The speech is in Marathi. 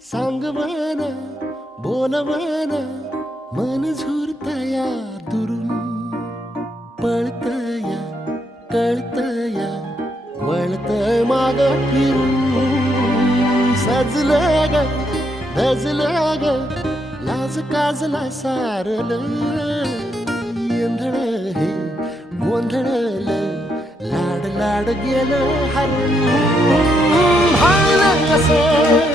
सांगवाना बोलवाना मन झुरतया दुरून पळतया कळतया वळतय माग फिरून सजलं ग धजलं ग लाज काजला सारलं येंधळ हे गोंधळलं लाड लाड गेलं हरून भावलं कसं